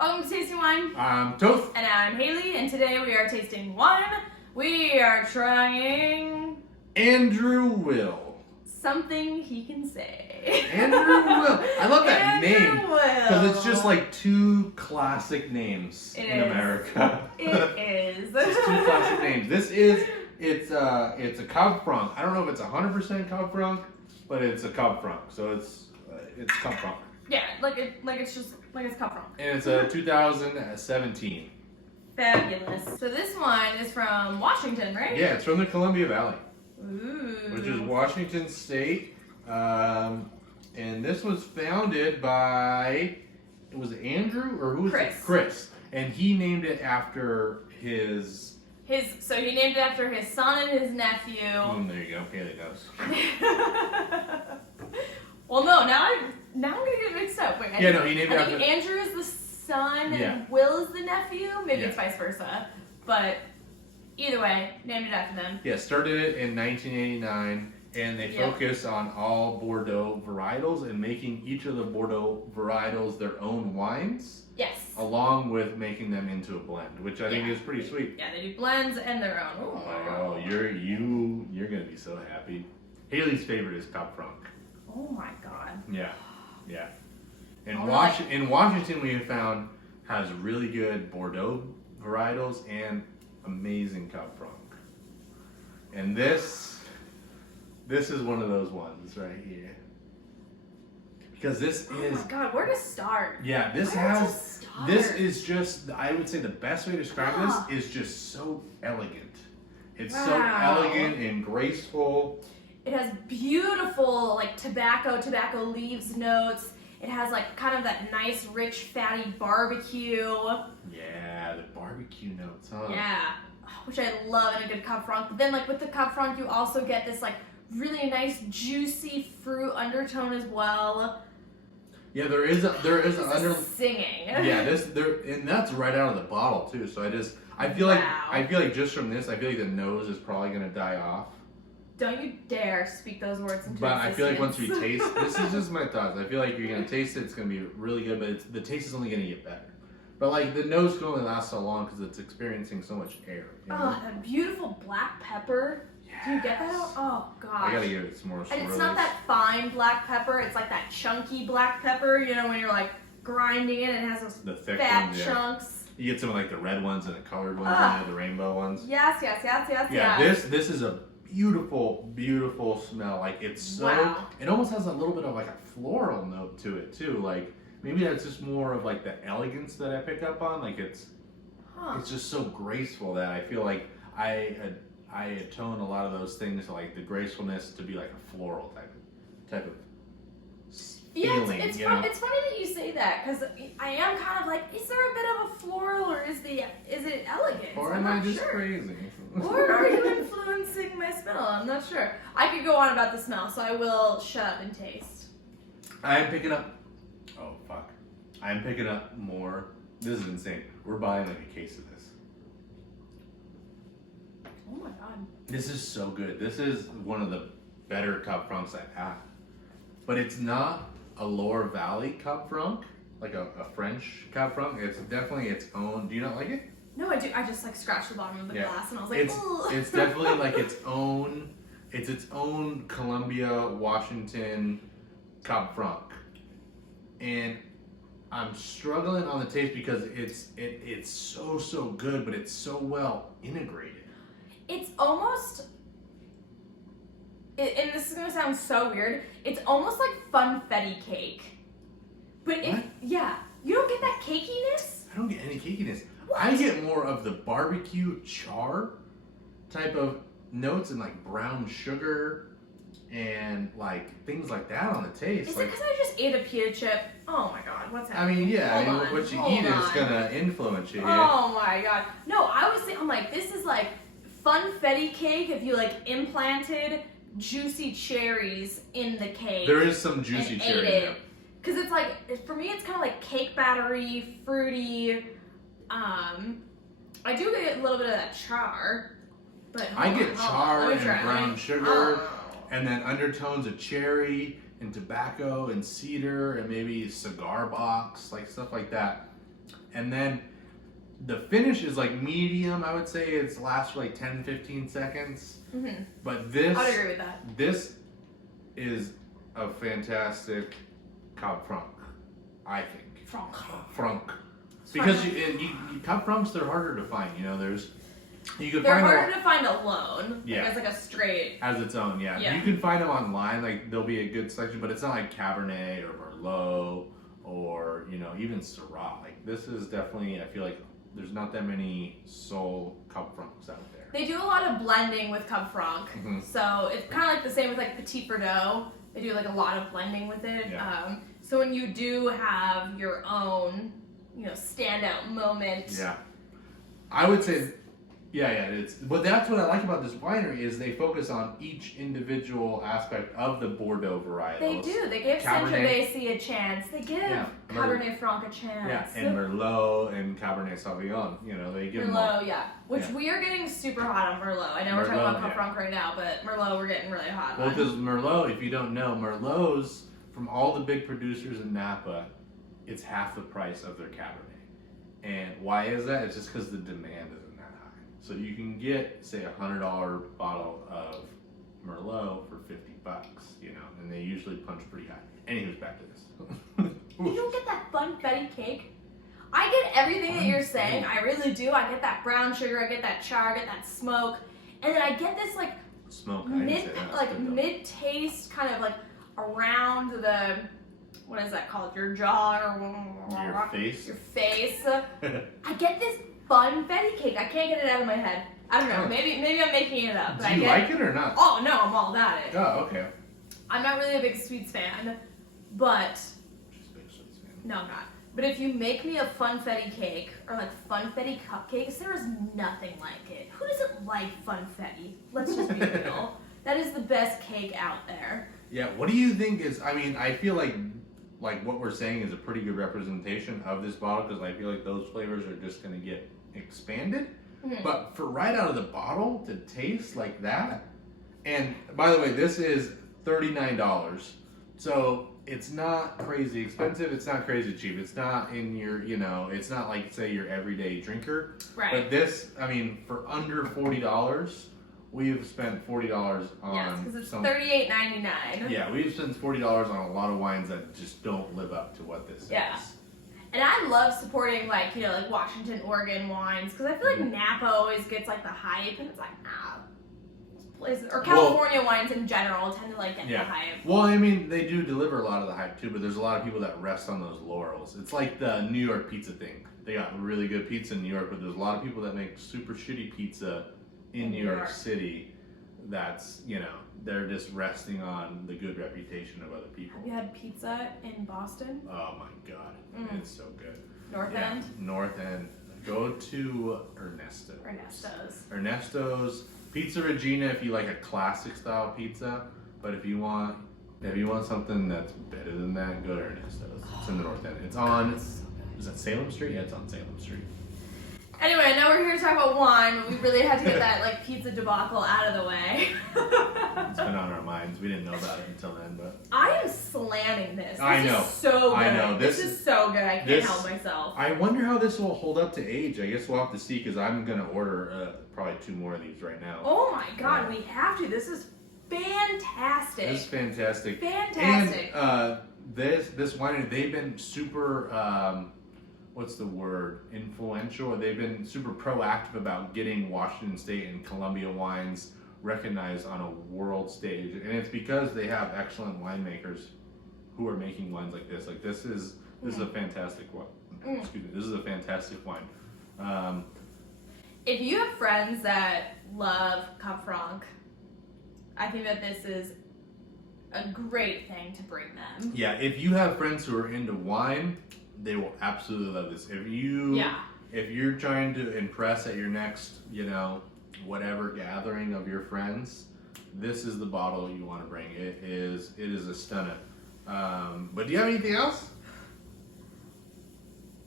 Welcome to Tasting Wine. I'm Toth. And I'm Haley, and today we are tasting wine. We are trying... Andrew Will. Something he can say. Andrew Will. I love that name. Andrew Will. Because it's just like two classic names in America. It is. Just two classic names. It's a Cab Franc. I don't know if it's 100% Cab Franc, but it's a Cab Franc. So it's Cab Franc. Yeah, it's Cab Franc. And it's a 2017. Fabulous. So this one is from Washington, right? Yeah, it's from the Columbia Valley. Ooh. Which is Washington State. And this was founded by, was it Andrew or who was Chris. it? Chris. And he named it after his... So he named it after his son and his nephew. there you go. Haley knows. Well, no, now I'm gonna get mixed up. Wait, He named it I after... think Andrew is the son Yeah. and Will is the nephew. Maybe it's Yeah. vice versa. But either way, named it after them. Yeah, started it in 1989, and they focus on all Bordeaux varietals and making each of the Bordeaux varietals their own wines. Yes. Along with making them into a blend, which I think is pretty sweet. Yeah, they do blends and their own. Oh my god, you're gonna be so happy. Haley's favorite is Cab Franc. Oh my god. Yeah, yeah. And Oh, in Washington, we have found has really good Bordeaux varietals and amazing Cab Franc. And this is one of those ones right here. Because this Oh is my god, where to start? yeah, this is just, I would say the best way to describe this is just so elegant. It's so elegant and graceful. It has beautiful like tobacco leaves notes. It has like kind of that nice, rich, fatty barbecue. Yeah, the barbecue notes, huh? Yeah, which I love in a good Cab Franc. But then like with the Cab Franc, you also get this like really nice, juicy fruit undertone as well. Yeah, there is an under singing. Yeah, and that's right out of the bottle too. So I feel like just from this, I feel like the nose is probably gonna die off. Don't you dare speak those words into But I feel like once existence. we taste, this is just my thoughts. I feel like you're gonna taste it, it's gonna be really good, but the taste is only gonna get better. But like the nose can only last so long because it's experiencing so much air. You know? Oh, that beautiful black pepper. Do you get that out? Oh gosh. I gotta give it some more. And it's not that fine black pepper. It's like that chunky black pepper. You know, when you're like grinding it, and it has those thick fat ones, chunks. You get some of like the red ones and the colored ones, in there, the rainbow ones. Yes. Yeah, this is a beautiful smell. Like it's so, it almost has a little bit of like a floral note to it too. Like maybe that's just more of like the elegance that I pick up on. Like it's just so graceful that I feel like I atone a lot of those things, like the gracefulness, to be like a floral type of feeling. It's funny that you say that, because I am kind of like, is there a bit of a floral, or is it elegant? Or I'm am I not just sure. crazy? Or are you influencing my smell? I'm not sure. I could go on about the smell, so I will shut up and taste. I'm picking up more. This is insane. We're buying like a case of this. Oh my god. This is so good. This is one of the better Cab Francs I've had. But it's not a Loire Valley Cab Franc, like a French Cab Franc. It's definitely its own. Do you not like it? No, I do. I just like scratched the bottom of the glass, and I was like, ugh. It's definitely like its own. It's its own Columbia, Washington Cab Franc. And I'm struggling on the taste because it's so good, but it's so well integrated. It's almost, and this is gonna sound so weird, it's almost like funfetti cake. But you don't get that cakiness? I don't get any cakiness. What? I get more of the barbecue char type of notes and like brown sugar and like things like that on the taste. Is like, it because I just ate a pita chip? Oh my god, what's happening? I mean, yeah, Hold on, what you hold eat is on. gonna influence you. Oh my god. No, I'm like, this is like funfetti cake if you like implanted juicy cherries in the cake. There is some juicy and cherry ate in there. it. Because it's like, for me, it's kind of like cake battery, fruity. I do get a little bit of that char, but I get char and brown sugar, Oh. and then undertones of cherry and tobacco and cedar and maybe cigar box, like stuff like that. And then the finish is like medium, I would say. It's lasts for like 10-15 seconds. Mm-hmm. But this, I'd agree with that. This is a fantastic Cab Franc, I think. Franc. Because Cab Francs, they're harder to find. You know, they're harder to find alone. Yeah. As like a straight. As its own, yeah. Yeah. You can find them online. Like there'll be a good selection, but it's not like Cabernet or Merlot or even Syrah. Like this is definitely, I feel like there's not that many Sol Cab Francs out there. They do a lot of blending with Cab Franc, Mm-hmm. so it's kind of like the same with like Petit Verdot. They do like a lot of blending with it. Yeah. So when you do have your own, standout moment. Yeah, I would say, but that's what I like about this winery is they focus on each individual aspect of the Bordeaux varietals. They do. They give Sangiovese a chance. They give Cabernet Franc a chance. Yeah, and Merlot and Cabernet Sauvignon. They give Merlot, which we are getting super hot on Merlot. I know we're talking about Cab Franc right now, but Merlot we're getting really hot on. Well, because Merlot, if you don't know, Merlot's from all the big producers in Napa, it's half the price of their Cabernet. And why is that? It's just because the demand isn't that high. So you can get, say, $100 bottle of Merlot for $50, and they usually punch pretty high. Anyways, back to this. You don't get that funfetti cake? I get everything that you're saying. I really do. I get that brown sugar. I get that char. I get that smoke, and then I get this like smoke. mid-taste kind of like around the. What is that called? Your jaw or your face? Your face. I get this funfetti cake. I can't get it out of my head. I don't know. Maybe I'm making it up. Do you like it or not? Oh no, I'm all about it. Oh, okay. I'm not really a big sweets fan, but She's a big sweets fan. no, I'm not. But if you make me a funfetti cake or like funfetti cupcakes, there is nothing like it. Who doesn't like funfetti? Let's just be real. That is the best cake out there. Yeah. What do you think is? I mean, I feel like what we're saying is a pretty good representation of this bottle because I feel like those flavors are just going to get expanded. Mm-hmm. But for right out of the bottle to taste like that, and by the way, this is $39, so it's not crazy expensive. It's not crazy cheap. It's not in your, it's not like say your everyday drinker. Right. But this, I mean, for under $40. We've spent $40 on. Yes, because it's $38.99. Yeah, we've spent $40 on a lot of wines that just don't live up to what this is. And I love supporting like Washington, Oregon wines because I feel like Napa always gets like the hype, and it's like or California wines in general tend to like get the hype. Well, I mean, they do deliver a lot of the hype too, but there's a lot of people that rest on those laurels. It's like the New York pizza thing. They got really good pizza in New York, but there's a lot of people that make super shitty pizza in New York City. That's they're just resting on the good reputation of other people. Have you had pizza in Boston? Oh my god, it's so good. North End? North End. Go to Ernesto's. Pizza Regina if you like a classic style pizza, but if you want something that's better than that, go to Ernesto's. It's in the North End. It's on, is that Salem Street? Yeah, it's on Salem Street. Anyway, I know we're here to talk about wine, but we really had to get that pizza debacle out of the way. It's been on our minds. We didn't know about it until then, but I am slamming this. I know. Is so good. I know. This is so good. I can't help myself. I wonder how this will hold up to age. I guess we'll have to see because I'm gonna order probably 2 more of these right now. Oh my god, we have to. This is fantastic. This is fantastic. Fantastic. And this winery, they've been super. What's the word? Influential. They've been super proactive about getting Washington State and Columbia wines recognized on a world stage, and it's because they have excellent winemakers who are making wines like this. Like this is a fantastic wine. Excuse me. This is a fantastic wine. If you have friends that love Cab Franc, I think that this is a great thing to bring them. Yeah, if you have friends who are into wine, they will absolutely love this. If you're trying to impress at your next, whatever gathering of your friends, this is the bottle you want to bring. It is a stunner. But do you have anything else?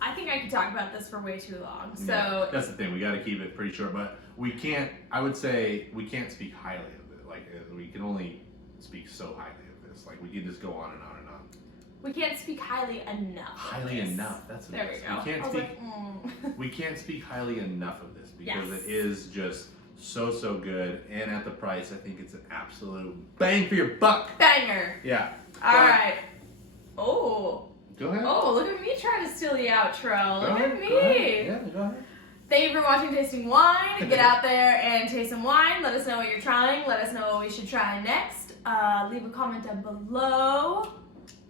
I think I could talk about this for way too long. So yeah, that's the thing. We got to keep it pretty short, but we can't. I would say we can't speak highly of it. Like we can only speak so highly of this. Like we could just go on and on and on. We can't speak highly enough. Highly enough. That's what there it is. we go. We can't speak. We can't speak highly enough of this because it is just so good, and at the price, I think it's an absolute bang for your buck. Banger. Yeah. All right. Oh. Go ahead. Oh, look at me trying to steal the outro. Look at me. Go ahead. Yeah, go ahead. Thank you for watching Tasting Wine. Get out there and taste some wine. Let us know what you're trying. Let us know what we should try next. Leave a comment down below.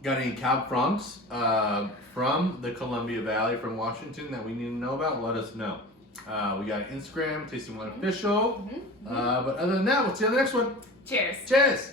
Got any Cab Francs from the Columbia Valley from Washington that we need to know about? Let us know. We got Instagram, Tasting Wine Official. But other than that, we'll see you on the next one. Cheers. Cheers.